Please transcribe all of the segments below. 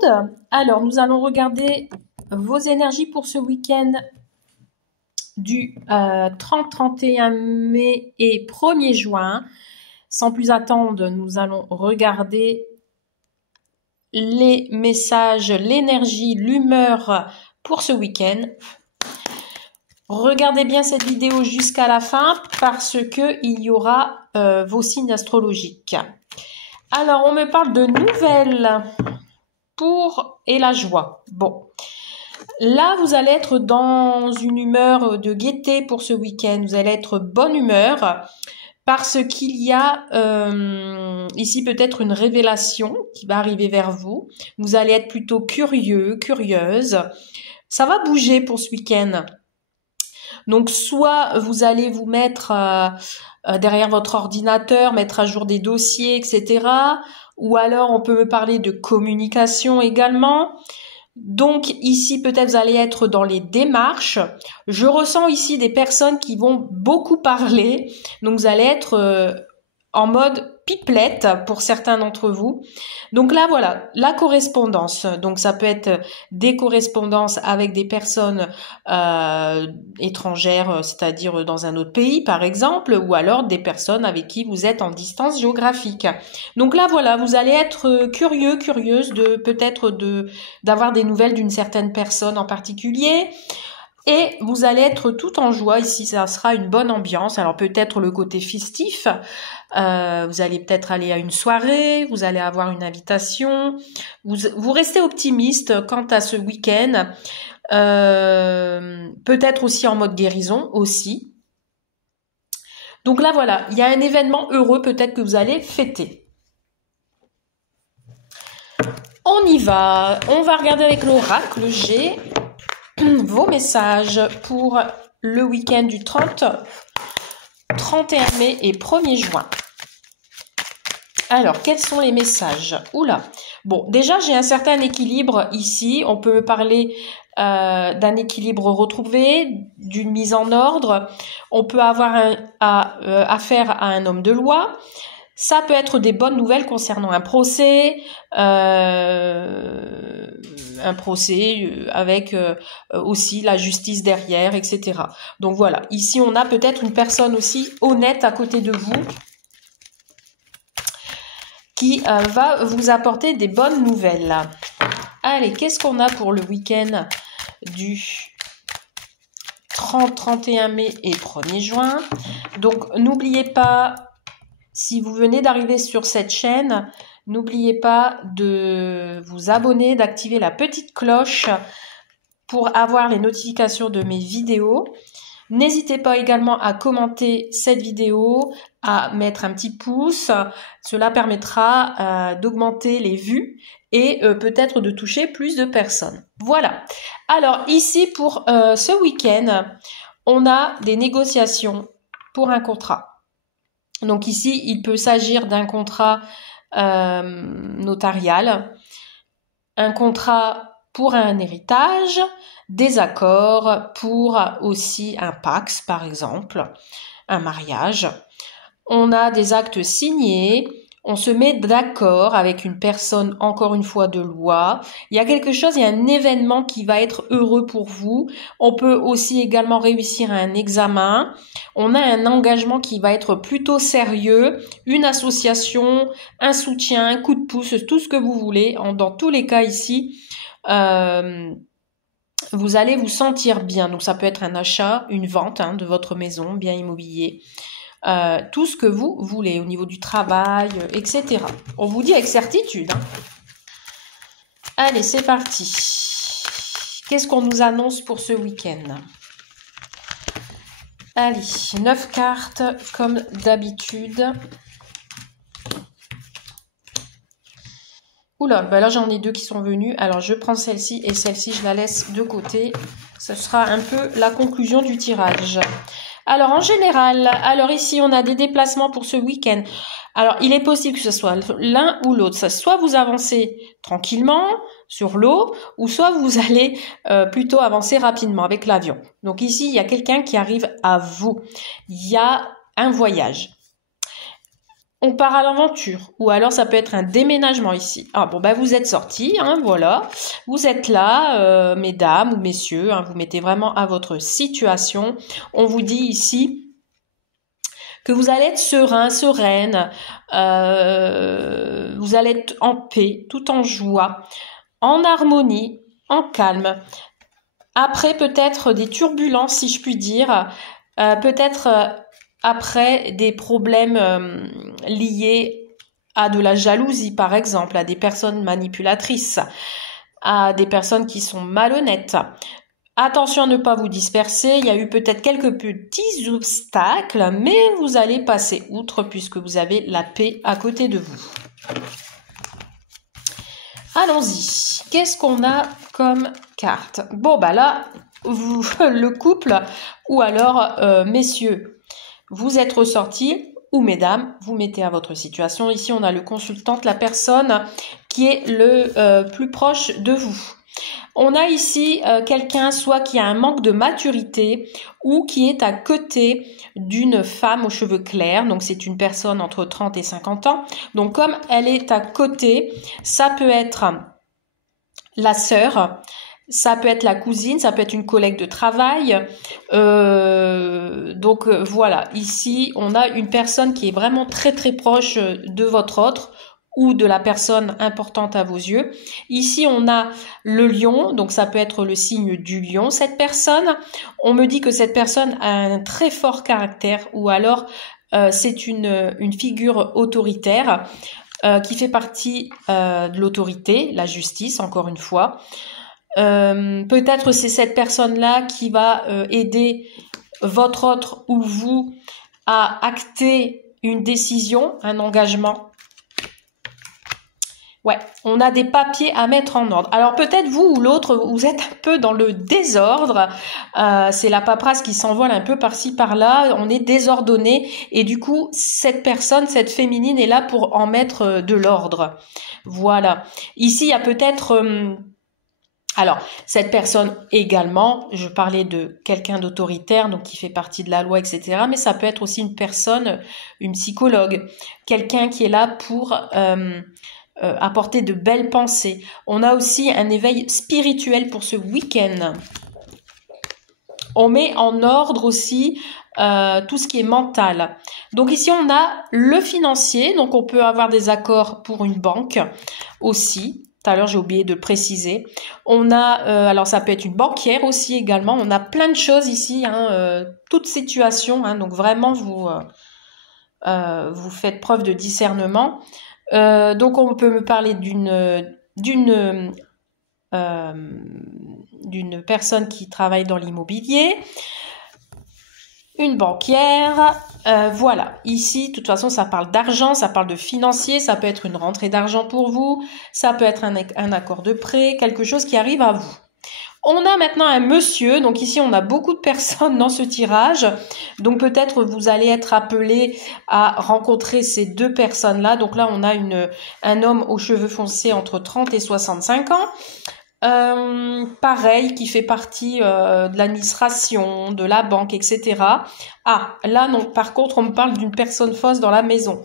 monde. Alors, nous allons regarder vos énergies pour ce week-end du 30-31 mai et 1er juin. Sans plus attendre, nous allons regarder les messages, l'énergie, l'humeur pour ce week-end. Regardez bien cette vidéo jusqu'à la fin parce que il y aura vos signes astrologiques. Alors, on me parle de nouvelles et la joie. Bon, là, vous allez être dans une humeur de gaieté pour ce week-end. Vous allez être bonne humeur parce qu'il y a ici peut-être une révélation qui va arriver vers vous. Vous allez être plutôt curieux, curieuse. Ça va bouger pour ce week-end. Donc, soit vous allez vous mettre derrière votre ordinateur, mettre à jour des dossiers, etc. Ou alors, on peut me parler de communication également. Donc, ici, peut-être vous allez être dans les démarches. Je ressens ici des personnes qui vont beaucoup parler. Donc, vous allez être en mode pipelette pour certains d'entre vous. Donc là, voilà, la correspondance. Donc, ça peut être des correspondances avec des personnes étrangères, c'est-à-dire dans un autre pays, par exemple, ou alors des personnes avec qui vous êtes en distance géographique. Donc là, voilà, vous allez être curieux, curieuse de peut-être d'avoir des nouvelles d'une certaine personne en particulier. Et vous allez être tout en joie ici, ça sera une bonne ambiance. Alors peut-être le côté festif, vous allez peut-être aller à une soirée, vous allez avoir une invitation. Vous restez optimiste quant à ce week-end. Peut-être aussi en mode guérison aussi. Donc là voilà, il y a un événement heureux peut-être que vous allez fêter. On y va, on va regarder avec l'oracle G. Vos messages pour le week-end du 31 mai et 1er juin. Alors, quels sont les messages? Oula. Bon, déjà, j'ai un certain équilibre ici. On peut me parler d'un équilibre retrouvé, d'une mise en ordre. On peut avoir affaire à un homme de loi. Ça peut être des bonnes nouvelles concernant un procès avec aussi la justice derrière, etc. Donc voilà, ici on a peut-être une personne aussi honnête à côté de vous qui va vous apporter des bonnes nouvelles. Allez, qu'est-ce qu'on a pour le week-end du 30-31 mai et 1er juin? Donc n'oubliez pas, si vous venez d'arriver sur cette chaîne, n'oubliez pas de vous abonner, d'activer la petite cloche pour avoir les notifications de mes vidéos. N'hésitez pas également à commenter cette vidéo, à mettre un petit pouce. Cela permettra d'augmenter les vues et peut-être de toucher plus de personnes. Voilà. Alors ici pour ce week-end, on a des négociations pour un contrat. Donc ici, il peut s'agir d'un contrat notarial, un contrat pour un héritage, des accords pour aussi un Pacs, par exemple, un mariage. On a des actes signés, on se met d'accord avec une personne, encore une fois, de loi. Il y a quelque chose, il y a un événement qui va être heureux pour vous. On peut aussi également réussir un examen. On a un engagement qui va être plutôt sérieux, une association, un soutien, un coup de pouce, tout ce que vous voulez. Dans tous les cas ici, vous allez vous sentir bien. Donc ça peut être un achat, une vente de votre maison, bien immobilier. Tout ce que vous voulez au niveau du travail, etc. On vous dit avec certitude. Allez, c'est parti. Qu'est-ce qu'on nous annonce pour ce week-end? Allez, 9 cartes comme d'habitude. Oula, ben là j'en ai 2 qui sont venus. Alors je prends celle-ci et celle-ci je la laisse de côté. Ce sera un peu la conclusion du tirage. Alors en général, alors ici on a des déplacements pour ce week-end. Alors il est possible que ce soit l'un ou l'autre. Soit vous avancez tranquillement sur l'eau, ou soit vous allez plutôt avancer rapidement avec l'avion. Donc ici il y a quelqu'un qui arrive à vous. Il y a un voyage. on part à l'aventure, ou alors ça peut être un déménagement ici. Ah bon, ben vous êtes sortis, hein, voilà, vous êtes là, mesdames ou messieurs, hein, vous mettez vraiment à votre situation. On vous dit ici que vous allez être serein, sereine, vous allez être en paix, tout en joie, en harmonie, en calme. Après peut-être des turbulences, si je puis dire, peut-être après des problèmes liés à de la jalousie, par exemple, à des personnes manipulatrices, à des personnes qui sont malhonnêtes. Attention à ne pas vous disperser, il y a eu peut-être quelques petits obstacles, mais vous allez passer outre puisque vous avez la paix à côté de vous. Allons-y, qu'est-ce qu'on a comme carte? Bon, bah là, vous, le couple, ou alors, messieurs, vous êtes ressortis, ou mesdames, vous mettez à votre situation. Ici, on a le consultant, la personne qui est le plus proche de vous. On a ici quelqu'un soit qui a un manque de maturité ou qui est à côté d'une femme aux cheveux clairs. Donc c'est une personne entre 30 et 50 ans. Donc comme elle est à côté, ça peut être la sœur, ça peut être la cousine, ça peut être une collègue de travail. Donc voilà, ici on a une personne qui est vraiment très très proche de votre autre ou de la personne importante à vos yeux. Ici, on a le lion, donc ça peut être le signe du lion, cette personne. On me dit que cette personne a un très fort caractère ou alors c'est une figure autoritaire qui fait partie de l'autorité, la justice, encore une fois. Peut-être c'est cette personne-là qui va aider votre autre ou vous à acter une décision, un engagement. Ouais, on a des papiers à mettre en ordre. Alors peut-être vous ou l'autre, vous êtes un peu dans le désordre. C'est la paperasse qui s'envole un peu par-ci par-là. On est désordonné et du coup, cette personne, cette féminine est là pour en mettre de l'ordre. Voilà. Ici, il y a peut-être... alors, cette personne également, je parlais de quelqu'un d'autoritaire, donc qui fait partie de la loi, etc. Mais ça peut être aussi une personne, une psychologue, quelqu'un qui est là pour... apporter de belles pensées. On a aussi un éveil spirituel pour ce week-end. On met en ordre aussi tout ce qui est mental. Donc ici, on a le financier. Donc, on peut avoir des accords pour une banque aussi. Tout à l'heure, j'ai oublié de le préciser. On a, alors ça peut être une banquière aussi également. On a plein de choses ici, hein, toute situation. Hein, donc vraiment, vous faites preuve de discernement. Donc on peut me parler d'une personne qui travaille dans l'immobilier, une banquière, voilà. Ici, de toute façon, ça parle d'argent, ça parle de financier, ça peut être une rentrée d'argent pour vous, ça peut être un accord de prêt, quelque chose qui arrive à vous. On a maintenant un monsieur, donc ici on a beaucoup de personnes dans ce tirage, donc peut-être vous allez être appelé à rencontrer ces deux personnes-là. Donc là on a un homme aux cheveux foncés entre 30 et 65 ans, pareil, qui fait partie de l'administration, de la banque, etc. Ah, là non, par contre on me parle d'une personne fausse dans la maison.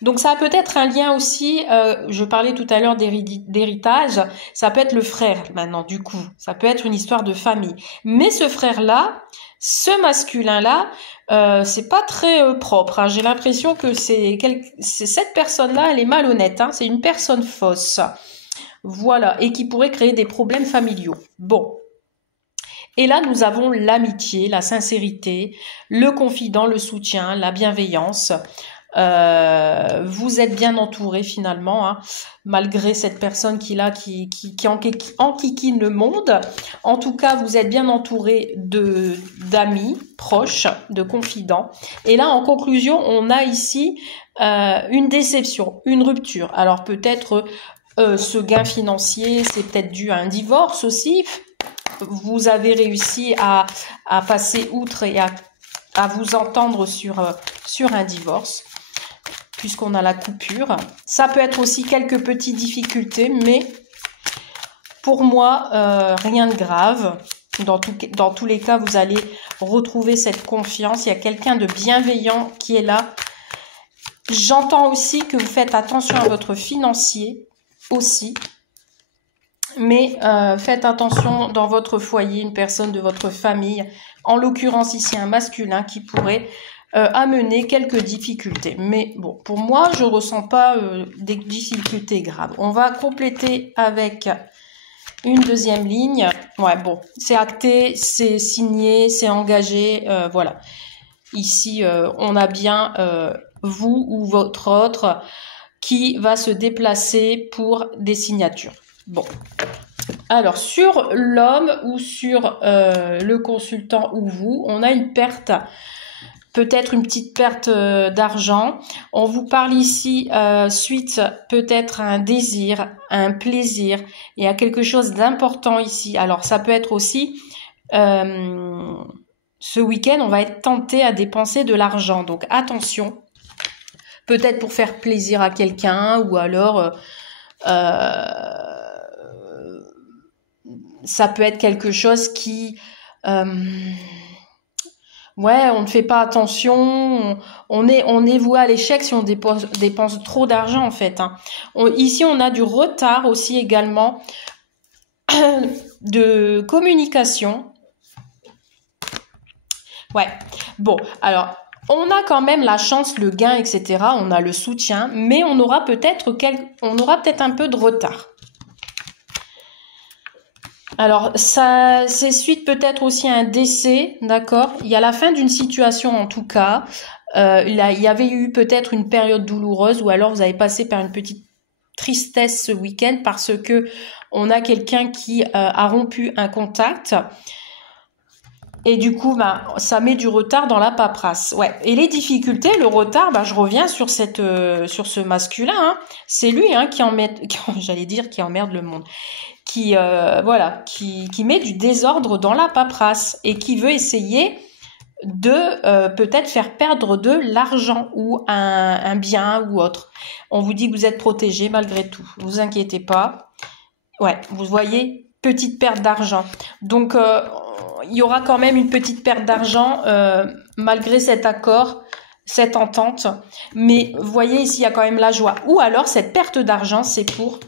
Donc ça a peut-être un lien aussi, je parlais tout à l'heure d'héritage, ça peut être le frère maintenant du coup, ça peut être une histoire de famille. Mais ce frère-là, ce masculin-là, c'est pas très propre, hein. J'ai l'impression que c'est cette personne-là, elle est malhonnête, hein. C'est une personne fausse, voilà, et qui pourrait créer des problèmes familiaux. Bon. Et là, nous avons l'amitié, la sincérité, le confident, le soutien, la bienveillance. Vous êtes bien entouré finalement, hein, malgré cette personne qui enquiquine le monde. En tout cas, vous êtes bien entouré d'amis proches, de confidents. Et là, en conclusion, on a ici une déception, une rupture. Alors peut-être ce gain financier, c'est peut-être dû à un divorce aussi. Vous avez réussi à passer outre et à vous entendre sur un divorce, puisqu'on a la coupure. Ça peut être aussi quelques petites difficultés, mais pour moi, rien de grave. Dans tous les cas, vous allez retrouver cette confiance. Il y a quelqu'un de bienveillant qui est là J'entends aussi que vous faites attention à votre financier aussi. Mais faites attention dans votre foyer, une personne de votre famille, en l'occurrence ici un masculin qui pourrait amener quelques difficultés. Mais bon, pour moi, je ressens pas des difficultés graves. On va compléter avec une deuxième ligne. Ouais, bon, c'est acté, c'est signé, c'est engagé, voilà. Ici, on a bien vous ou votre autre qui va se déplacer pour des signatures. Bon. Alors, sur l'homme ou sur le consultant ou vous, on a une perte, peut-être une petite perte d'argent. On vous parle ici suite peut-être à un désir, à un plaisir et à quelque chose d'important ici. Alors, ça peut être aussi, ce week-end, on va être tenté à dépenser de l'argent. Donc, attention, peut-être pour faire plaisir à quelqu'un ou alors... ça peut être quelque chose qui ouais, on ne fait pas attention, on est voué à l'échec si on dépense trop d'argent en fait, hein. Ici on a du retard aussi également de communication. Ouais, bon, alors on a quand même la chance, le gain, etc. On a le soutien, mais on aura peut-être un peu de retard. Alors, ça, c'est suite peut-être aussi à un décès, d'accord? Il y a la fin d'une situation en tout cas. Il y avait eu peut-être une période douloureuse ou alors vous avez passé par une petite tristesse ce week-end parce que on a quelqu'un qui a rompu un contact. Et du coup, bah, ça met du retard dans la paperasse. Ouais. Et les difficultés, le retard, bah, je reviens sur sur ce masculin, hein. C'est lui, hein, qui emmerde le monde. Voilà, qui met du désordre dans la paperasse et qui veut essayer de peut-être faire perdre de l'argent ou un bien ou autre. On vous dit que vous êtes protégé malgré tout. Vous inquiétez pas. Ouais, vous voyez, petite perte d'argent. Donc, il y aura quand même une petite perte d'argent malgré cet accord, cette entente. Mais vous voyez, ici, il y a quand même la joie. Ou alors, cette perte d'argent, c'est pour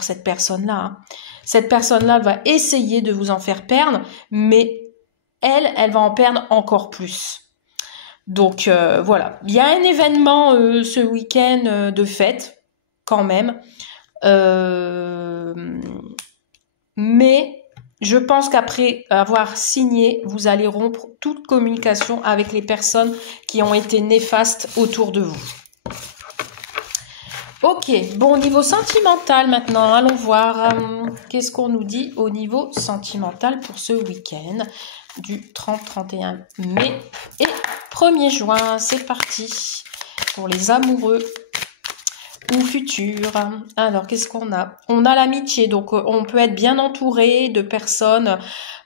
cette personne-là, hein. Cette personne-là va essayer de vous en faire perdre, mais elle va en perdre encore plus. Donc voilà, il y a un événement ce week-end de fête, quand même. Mais je pense qu'après avoir signé, vous allez rompre toute communication avec les personnes qui ont été néfastes autour de vous. Ok, bon, au niveau sentimental maintenant, allons voir qu'est-ce qu'on nous dit au niveau sentimental pour ce week-end du 30-31 mai et 1er juin. C'est parti pour les amoureux ou futurs. Alors, qu'est-ce qu'on a? On a l'amitié, donc on peut être bien entouré de personnes,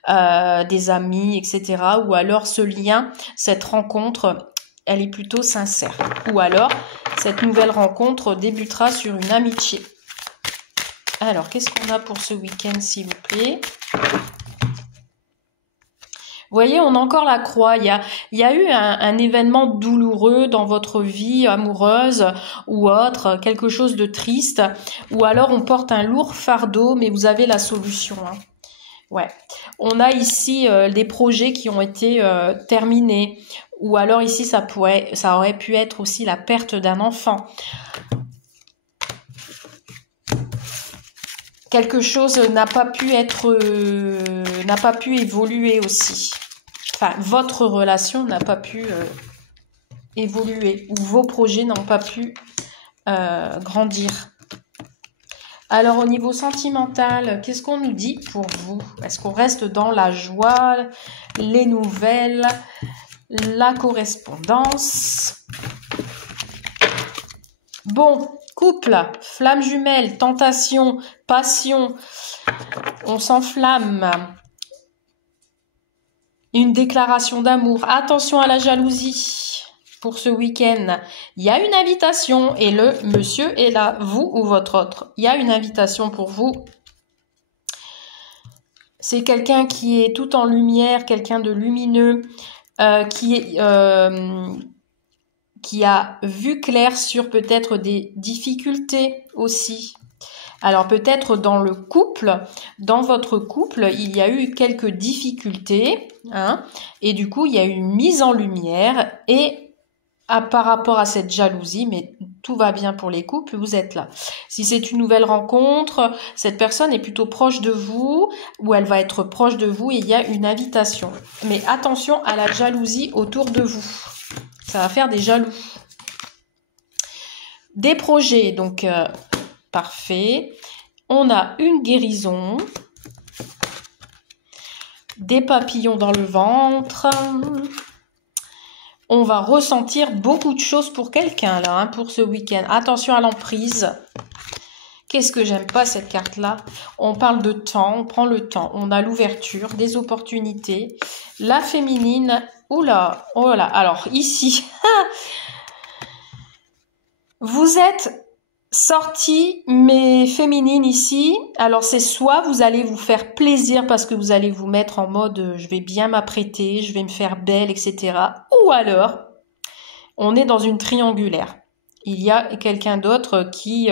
des amis, etc. Ou alors ce lien, cette rencontre, elle est plutôt sincère. Ou alors, cette nouvelle rencontre débutera sur une amitié. Alors, qu'est-ce qu'on a pour ce week-end, s'il vous plaît? Vous voyez, on a encore la croix. Il y a eu un événement douloureux dans votre vie amoureuse ou autre, quelque chose de triste. Ou alors, on porte un lourd fardeau, mais vous avez la solution, hein. Ouais. On a ici des projets qui ont été terminés. Ou alors ici, ça aurait pu être aussi la perte d'un enfant. Quelque chose n'a pas pu évoluer aussi. Enfin, votre relation n'a pas pu évoluer ou vos projets n'ont pas pu grandir. Alors, au niveau sentimental, qu'est-ce qu'on nous dit pour vous? Est-ce qu'on reste dans la joie, les nouvelles, la correspondance? Bon, couple, flamme jumelle, tentation, passion, on s'enflamme. Une déclaration d'amour. Attention à la jalousie pour ce week-end. Il y a une invitation et le monsieur est là, vous ou votre autre. Il y a une invitation pour vous. C'est quelqu'un qui est tout en lumière, quelqu'un de lumineux, qui qui a vu clair sur peut-être des difficultés aussi. Alors peut-être dans le couple, dans votre couple, il y a eu quelques difficultés, hein, et du coup il y a eu une mise en lumière et par rapport à cette jalousie, mais tout va bien pour les couples, vous êtes là. Si c'est une nouvelle rencontre, cette personne est plutôt proche de vous ou elle va être proche de vous et il y a une invitation. Mais attention à la jalousie autour de vous. Ça va faire des jaloux. Des projets, donc parfait. On a une guérison. Des papillons dans le ventre. On va ressentir beaucoup de choses pour quelqu'un là, hein, pour ce week-end. Attention à l'emprise. Qu'est-ce que j'aime pas cette carte-là? On parle de temps, on prend le temps. On a l'ouverture, des opportunités. La féminine. Oula, oh là. Alors ici, vous êtes sortie, mais féminine ici. Alors c'est soit vous allez vous faire plaisir parce que vous allez vous mettre en mode je vais bien m'apprêter, je vais me faire belle, etc. Ou alors on est dans une triangulaire. Il y a quelqu'un d'autre qui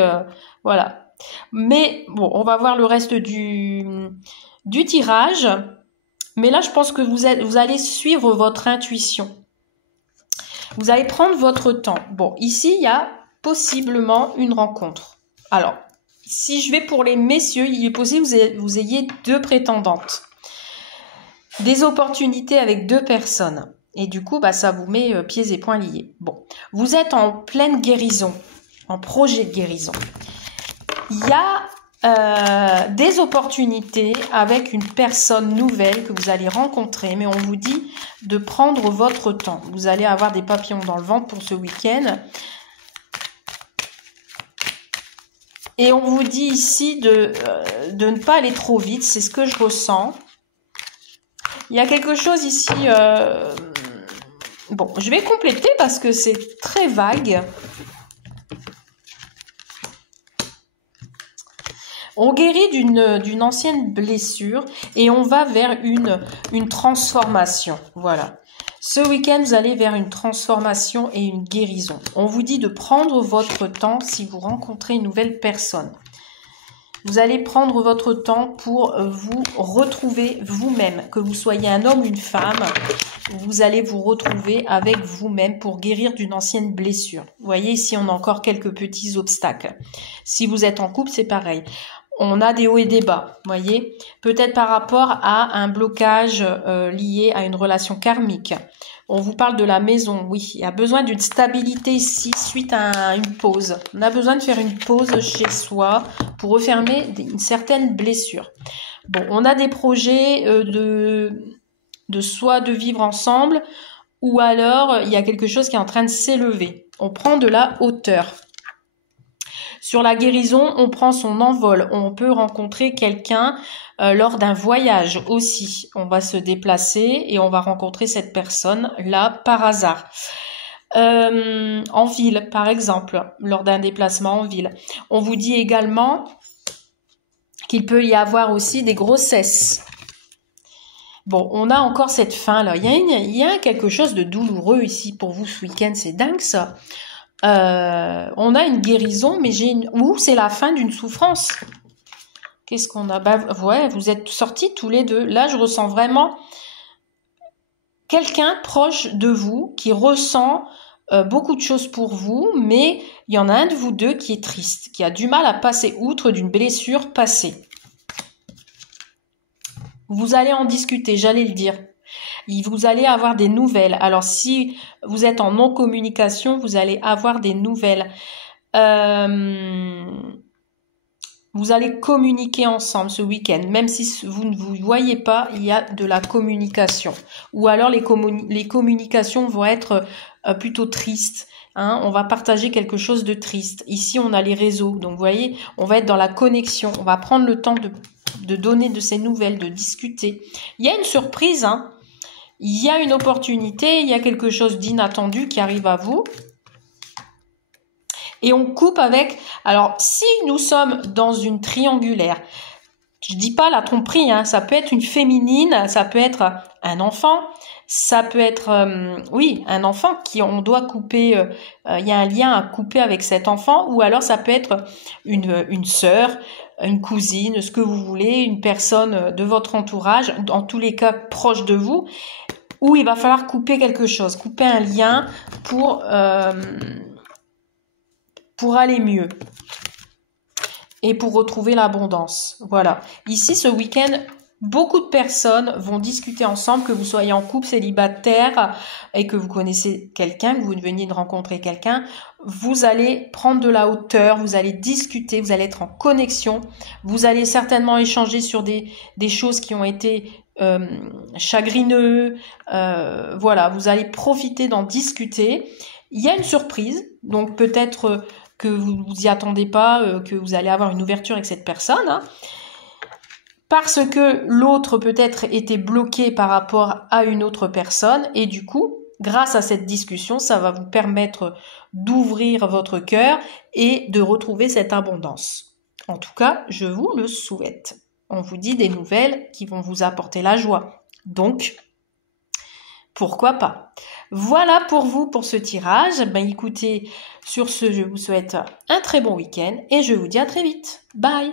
voilà. Mais bon, on va voir le reste du tirage. Mais là je pense que vous allez suivre votre intuition. Vous allez prendre votre temps. Bon, ici il y a possiblement une rencontre. Alors, si je vais pour les messieurs, il est possible que vous ayez 2 prétendantes. Des opportunités avec 2 personnes. Et du coup, ça vous met pieds et poings liés. Bon, vous êtes en pleine guérison, en projet de guérison. Il y a des opportunités avec une personne nouvelle que vous allez rencontrer, mais on vous dit de prendre votre temps. Vous allez avoir des papillons dans le ventre pour ce week-end. Et on vous dit ici de ne pas aller trop vite, c'est ce que je ressens. Il y a quelque chose ici... Bon, je vais compléter parce que c'est très vague. On guérit d'une ancienne blessure et on va vers une transformation. Voilà. Ce week-end, vous allez vers une transformation et une guérison. On vous dit de prendre votre temps si vous rencontrez une nouvelle personne. Vous allez prendre votre temps pour vous retrouver vous-même. Que vous soyez un homme ou une femme, vous allez vous retrouver avec vous-même pour guérir d'une ancienne blessure. Vous voyez, ici, on a encore quelques petits obstacles. Si vous êtes en couple, c'est pareil. On a des hauts et des bas, voyez. Peut-être par rapport à un blocage lié à une relation karmique. On vous parle de la maison, oui. Il y a besoin d'une stabilité ici suite à une pause. On a besoin de faire une pause chez soi pour refermer une certaine blessure. Bon, on a des projets de soit de vivre ensemble ou alors il y a quelque chose qui est en train de s'élever. On prend de la hauteur. Sur la guérison, on prend son envol. On peut rencontrer quelqu'un lors d'un voyage aussi. On va se déplacer et on va rencontrer cette personne là par hasard. En ville, par exemple, lors d'un déplacement en ville. On vous dit également qu'il peut y avoir aussi des grossesses. Bon, on a encore cette fin là. Il y a quelque chose de douloureux ici pour vous ce week-end. C'est dingue ça. On a une guérison, mais c'est la fin d'une souffrance. Qu'est-ce qu'on a? Ouais, vous êtes sortis tous les deux. Là, je ressens vraiment quelqu'un proche de vous qui ressent beaucoup de choses pour vous, mais il y en a un de vous deux qui est triste, qui a du mal à passer outre d'une blessure passée. Vous allez en discuter, j'allais le dire. Vous allez avoir des nouvelles. Alors, si vous êtes en non-communication, vous allez avoir des nouvelles. Vous allez communiquer ensemble ce week-end. Même si vous ne vous voyez pas, il y a de la communication. Ou alors, les communications vont être plutôt tristes. Hein, on va partager quelque chose de triste. Ici, on a les réseaux. Donc, vous voyez, on va être dans la connexion. On va prendre le temps de donner de ces nouvelles, de discuter. Il y a une surprise, hein. Il y a une opportunité, il y a quelque chose d'inattendu qui arrive à vous. Et on coupe avec... Alors, si nous sommes dans une triangulaire, Je dis pas la tromperie, hein, ça peut être une féminine, ça peut être un enfant, ça peut être, oui, un enfant qui on doit couper, il y a un lien à couper avec cet enfant, ou alors ça peut être une sœur, une cousine, ce que vous voulez, une personne de votre entourage, en tous les cas proche de vous, où il va falloir couper quelque chose, couper un lien pour aller mieux. Et pour retrouver l'abondance. Voilà. Ici, ce week-end, beaucoup de personnes vont discuter ensemble, que vous soyez en couple, célibataire, et que vous connaissez quelqu'un, que vous veniez de rencontrer quelqu'un. Vous allez prendre de la hauteur, vous allez discuter, vous allez être en connexion. Vous allez certainement échanger sur des choses qui ont été chagrineux. Voilà, vous allez profiter d'en discuter. Il y a une surprise, donc peut-être que vous vous y attendez pas, que vous allez avoir une ouverture avec cette personne, hein, parce que l'autre peut-être était bloqué par rapport à une autre personne, et du coup, grâce à cette discussion, ça va vous permettre d'ouvrir votre cœur et de retrouver cette abondance. En tout cas, je vous le souhaite. On vous dit des nouvelles qui vont vous apporter la joie. Donc, pourquoi pas? Voilà pour vous pour ce tirage. Ben écoutez, sur ce, je vous souhaite un très bon week-end et je vous dis à très vite. Bye!